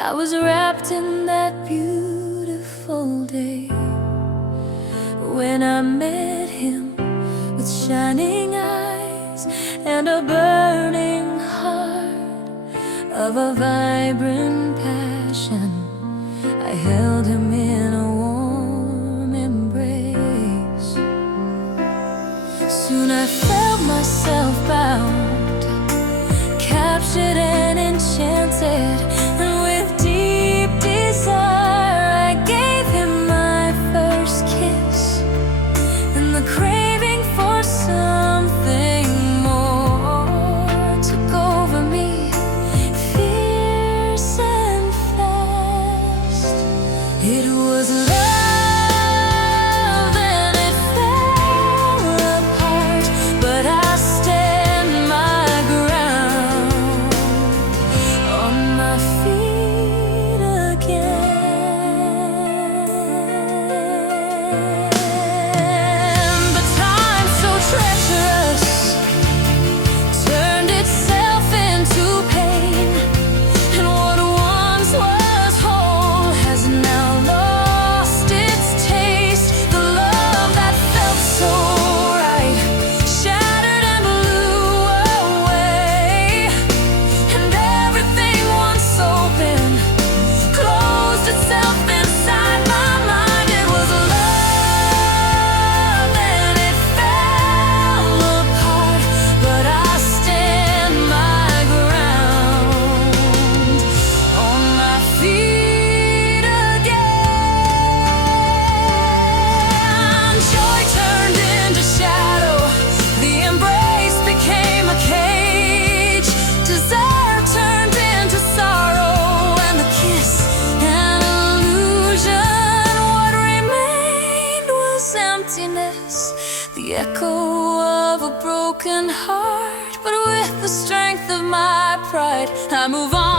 I was wrapped in that beautiful day when I met him with shining eyes and a burning heart of a vibrant passion. I held him in a warm embrace. Soon I felt myself bound, captured and enchanted, and with deep desire I gave him my first kiss. And the craving for something more took over me, fierce and fast. It was love, and it fell apart, but I stand my ground, on my feet again. But time so treacherous turned itself into pain, and what once was whole has now lost its taste. The love that felt so right shattered and blew away, and everything once open closed itself inside my mind. It was love, and it fell apart, but I stand my ground, on my feet again. Joy turned into shadow, the embrace became a cage. Desire turned into sorrow, and the kiss an illusion. What remained was emptiness, the echo of a broken heart. But with the strength of my pride, I move on.